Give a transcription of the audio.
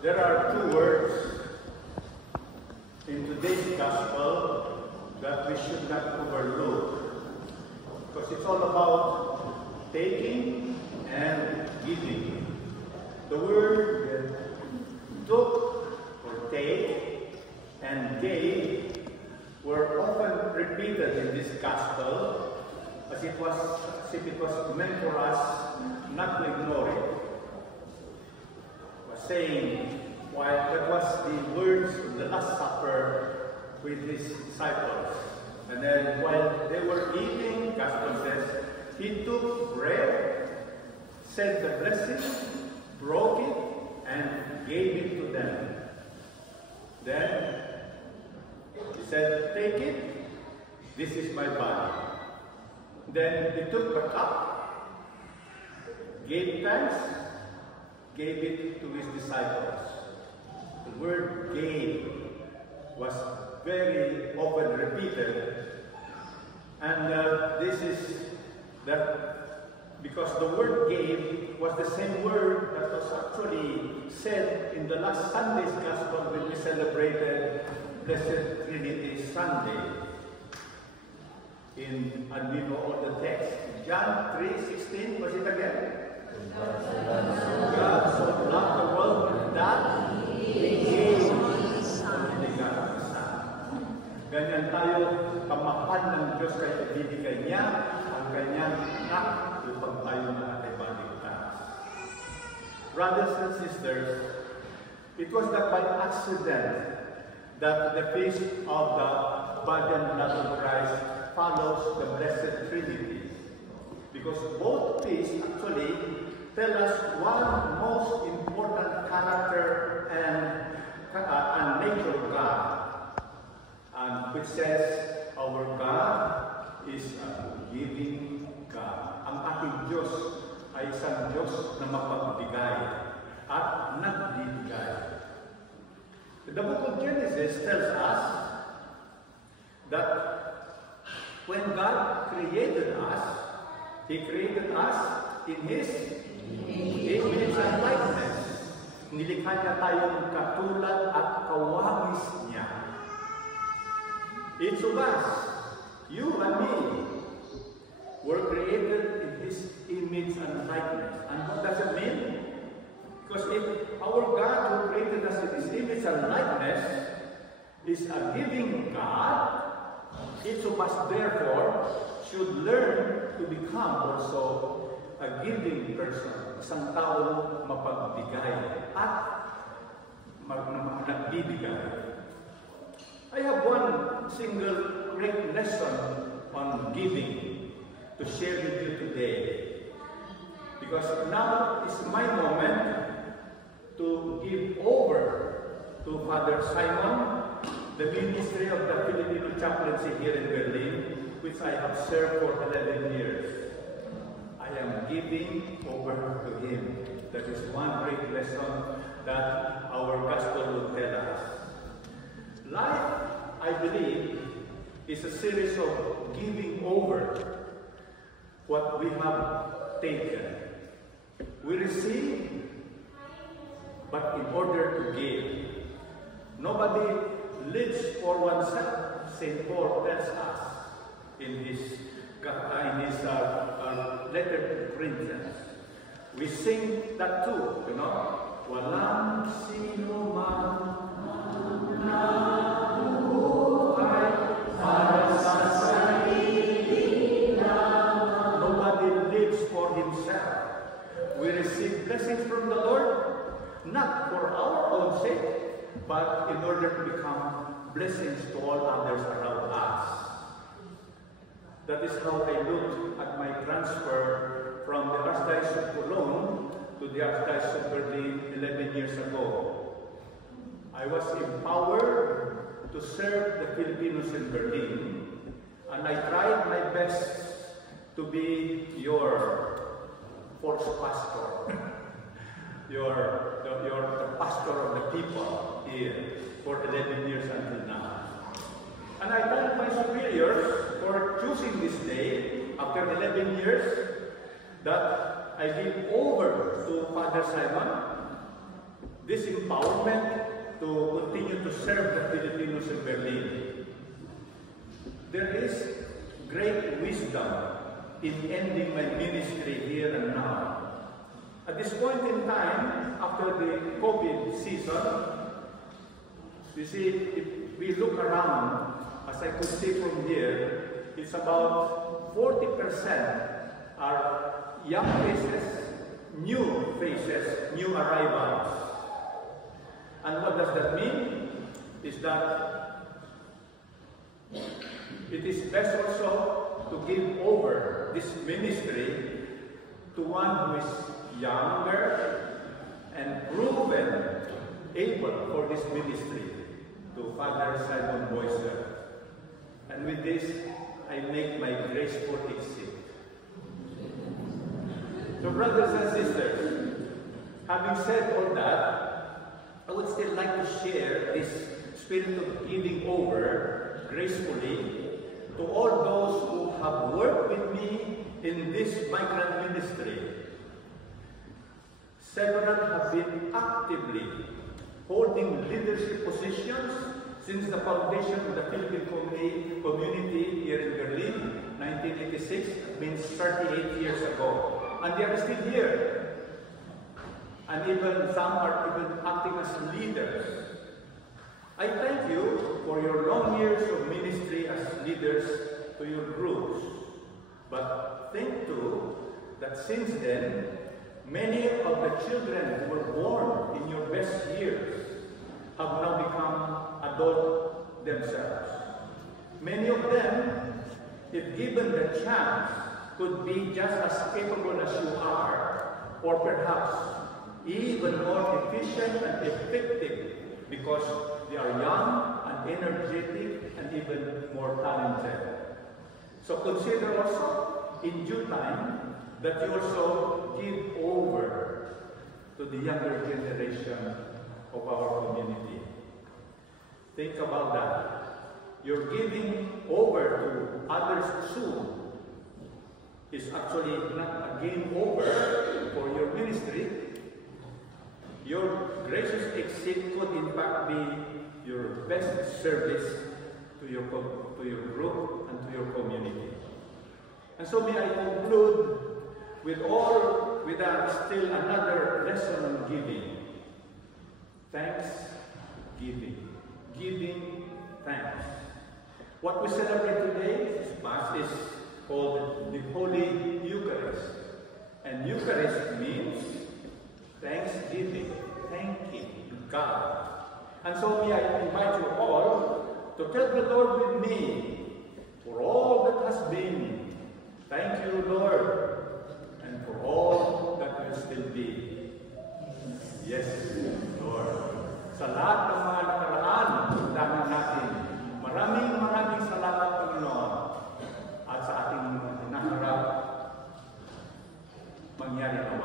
There are two words in today's gospel that we should not overlook, because it's all about taking and giving. The word took or take and gave were often repeated in this gospel as if it was meant for us not to ignore it. Was saying, while that was the words of the Last Supper with his disciples. And then while they were eating, gospel says, he took bread, said the blessing, broke it, and gave it to them. Then he said, take it, this is my body. Then he took the cup, gave thanks, gave it to his disciples. The word gave was very often repeated, and this is that because the word gave was the same word that was actually said in the last Sunday's gospel when we celebrated Blessed Trinity Sunday. And we know all the text. John 3:16, was it again? God so loved the world that He gave His Son. Ganyan tayo, kamahal ng Diyos kaya ibibigay niya ang kanyang anak upang tayo na ay maligtas. Brothers and sisters, it was not by accident that the feast of the body and blood of Christ follows the Blessed Trinity. Because both feasts actually tell us one most important character and nature of God, and which says our God is a giving God. Ang ating Diyos ay isang Diyos na mapagbigay at nagbibigay. The book of Genesis tells us that when God created us, He created us in His image and likeness. Nilikha niya tayong katulad at kawangis niya. Each of us, you and me, were created in His image and likeness. And what does it mean? Because if our God who created us in His image and likeness is a giving God, each of us therefore should learn to become also a giving person, isang taong mapagbigay at nagbibigay. I have one single great lesson on giving to share with you today, because now is my moment to give over to Father Simon the ministry of the Filipino chaplaincy here in Berlin, which I have served for 11 years. I am giving over to him. That is one great lesson that our gospel will tell us. Life, I believe, is a series of giving over what we have taken. We receive, but in order to give. Nobody lives for oneself, St. Paul tells us in his letter to Corinthians. We sing that too, you know. Walang sino man na buhay para sa sarili lang. Nobody lives for himself. We receive blessings from the Lord, not for our own sake, but in order to become blessings to all others around us. That is how I looked at my transfer from the Archdiocese of Cologne to the Archdiocese of Berlin 11 years ago. I was empowered to serve the Filipinos in Berlin, and I tried my best to be your fourth pastor, the pastor of the people here for 11 years until now. And I thank my superiors for choosing this day after 11 years that I give over to Father Simon this empowerment to continue to serve the Filipinos in Berlin. There is great wisdom in ending my ministry here and now. At this point in time, after the COVID season, you see, if we look around, as I could see from here, it's about 40% are young faces, new arrivals. And what does that mean? Is that it is best also to give over this ministry to one who is younger and proven able for this ministry, to Father Simon Boyser. And with this, I make my graceful exit. So brothers and sisters, having said all that, I would still like to share this spirit of giving over gracefully to all those who have worked with me in this migrant ministry. Several have been actively holding leadership positions since the foundation of the Philippine community here in Berlin, 1986, means 38 years ago. And they are still here. And even some are even acting as leaders. I thank you for your long years of ministry as leaders to your groups. But think too that since then, many of the children who were born in your best years have now become adults themselves. Many of them, if given the chance, could be just as capable as you are, or perhaps even more efficient and effective because they are young and energetic and even more talented. So consider also, in due time, that you also give over to the younger generation of our community. Think about that. You're giving over to others soon is actually not a game over for your ministry. Your gracious exit could in fact be your best service to your group and to your community. And so may I conclude with still another lesson on giving. Thanksgiving. Giving thanks. What we celebrate today, Mass, is called the Holy Eucharist. And Eucharist means thanksgiving, thanking God. And so may I invite you all to tell the Lord with me for all that has been. Thank you, Lord, and for all that will still be. Yes, Lord. Sa lahat ng mga nakaraan, sundanan natin. Maraming salamat, Panginoon. At sa ating naharap, mangyari ang